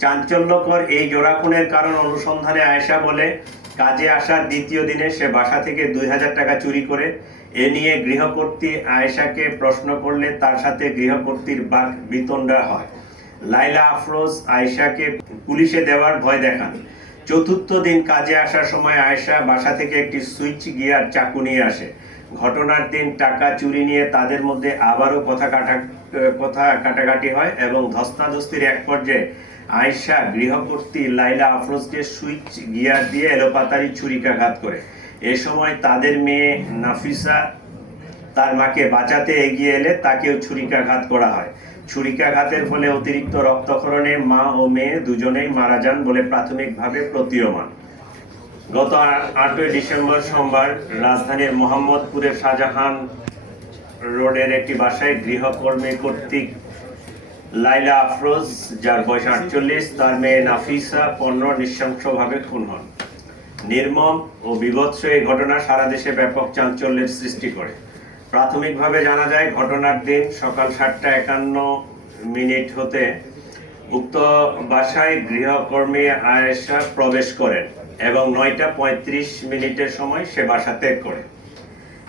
চাঞ্চল্যকর এই জোড়া খুনের কারণ অনুসন্ধানে আয়েশা বলে, কাজে আসার দ্বিতীয় দিনে সে বাসা থেকে 2000 টাকা চুরি করে। এ নিয়ে গৃহকর্ত্রী আয়েশাকে প্রশ্ন করলে তার সাথে গৃহকর্ত্রীর বাক বিতণ্ডা হয়। লাইলা আফরোজ আয়েশাকে পুলিশে দেওয়ার ভয় দেখান। চতুর্থ দিন কাজে আসার সময় আয়েশা বাসা থেকে একটি সুইচ গিয়ার চাকু নিয়ে আসে। ঘটনার দিন টাকা চুরি নিয়ে তাদের মধ্যে আবারও কথা কাটাকাটি হয় এবং ধস্তাধস্তির এক পর্যায়ে আয়েশা গৃহকর্ত্রী লাইলা আফরোজকে সুইচ গিয়ার দিয়ে এলোপাতাড়ি ছুরিকাঘাত করে। এ সময় তাদের মেয়ে নাফিসা তার মাকে বাঁচাতে এগিয়ে এলে তাকেও ছুরিকাঘাত করা হয়। ছুরিকাঘাতের ফলে অতিরিক্ত রক্তক্ষরণে মা ও মেয়ে দুজনেই মারা যান বলে প্রাথমিকভাবে প্রতীয়মান। গত 8 ডিসেম্বর সোমবার রাজধানীর মোহাম্মদপুরের শাহজাহান রোডের একটি বাসায় গৃহকর্মী কর্তৃক লাইলা আফরোজ, যার বয়স 48, তার মেয়ে নাফিসা 15 নৃশংসভাবে খুন হন। নির্মম ও বীভৎস এই ঘটনা সারা দেশে ব্যাপক চাঞ্চল্যের সৃষ্টি করে। প্রাথমিকভাবে জানা যায়, ঘটনার দিন সকাল 7:51 হতে উক্ত বাসায় গৃহকর্মী আয়েশা প্রবেশ করেন এবং 9:35 সময় সে বাসা ত্যাগ করে।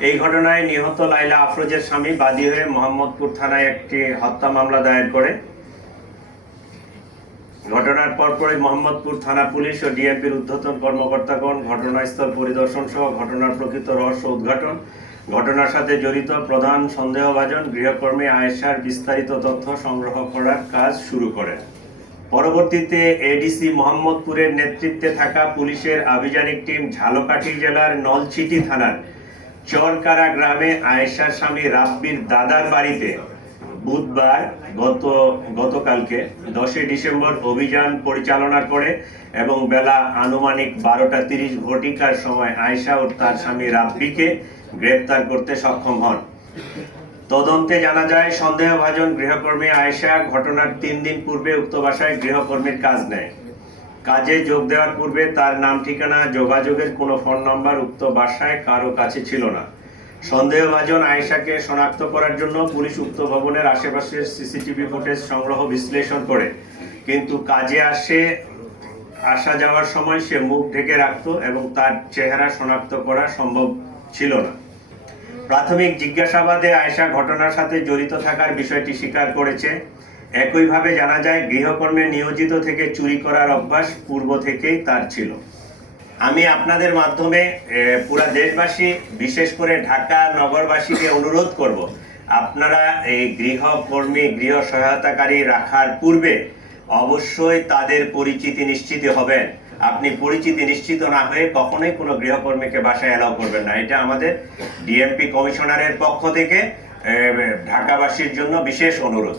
এই ঘটনায় নিহত লাইলা আফরোজের স্বামী বাদী হয়ে মোহাম্মদপুর থানায় একটি হত্যা মামলা দায়ের করে। ঘটনার পরপরই মোহাম্মদপুর থানা পুলিশ ও ডিএমপির ঊর্ধ্বতন কর্মকর্তাগণ ঘটনাস্থল পরিদর্শন সহ ঘটনার প্রকৃত রহস্য উদ্ঘাটন, ঘটনার সাথে জড়িত প্রধান সন্দেহভাজন গৃহকর্মী আয়েশার বিস্তারিত তথ্য সংগ্রহ করার কাজ শুরু করেন। পরবর্তীতে এডিসি মোহাম্মদপুরের নেতৃত্বে থাকা পুলিশের আভিযানিক টিম ঝালকাঠি জেলার নলছিটি থানার চরকারা গ্রামে আয়েশার স্বামী রাব্বির দাদার বাড়িতে বুধবার গতকালকে 10 ডিসেম্বর অভিযান পরিচালনা করে এবং বেলা আনুমানিক 12:30 সময় আয়েশা ও তার স্বামী রাব্বিকে গ্রেফতার করতে সক্ষম হন। তদন্তে জানা যায়, সন্দেহভাজন গৃহকর্মী আয়েশা ঘটনার 3 দিন পূর্বে উক্ত বাসায় গৃহকর্মীর কাজ নেয়। কাজে যোগ দেওয়ার পূর্বে তার নাম ঠিকানা, যোগাযোগের কোনো ফোন নাম্বার উক্ত বাসায় কারো কাছে ছিল না। সন্দেহভাজন আয়েশাকে শনাক্ত করার জন্য পুলিশ উক্ত ভবনের আশেপাশের সিসিটিভি ফুটেজ সংগ্রহ বিশ্লেষণ করে, কিন্তু কাজে আসা যাওয়ার সময় সে মুখ ঢেকে রাখত এবং তার চেহারা শনাক্ত করা সম্ভব ছিল না। প্রাথমিক জিজ্ঞাসাবাদে আয়েশা ঘটনার সাথে জড়িত থাকার বিষয়টি স্বীকার করেছে। একইভাবে জানা যায়, গৃহকর্মে নিয়োজিত থেকে চুরি করার অভ্যাস পূর্ব থেকেই তার ছিল। আমি আপনাদের মাধ্যমে পুরা দেশবাসী, বিশেষ করে ঢাকা নগরবাসীকে অনুরোধ করব, আপনারা এই গৃহকর্মী, গৃহ সহায়তাকারী রাখার পূর্বে অবশ্যই তাদের পরিচিতি নিশ্চিত হবেন। আপনি পরিচিতি নিশ্চিত না হয়ে কখনোই কোনো গৃহকর্মীকে বাসায় অ্যালাউ করবেন না। এটা আমাদের ডিএমপি কমিশনারের পক্ষ থেকে ঢাকাবাসীর জন্য বিশেষ অনুরোধ।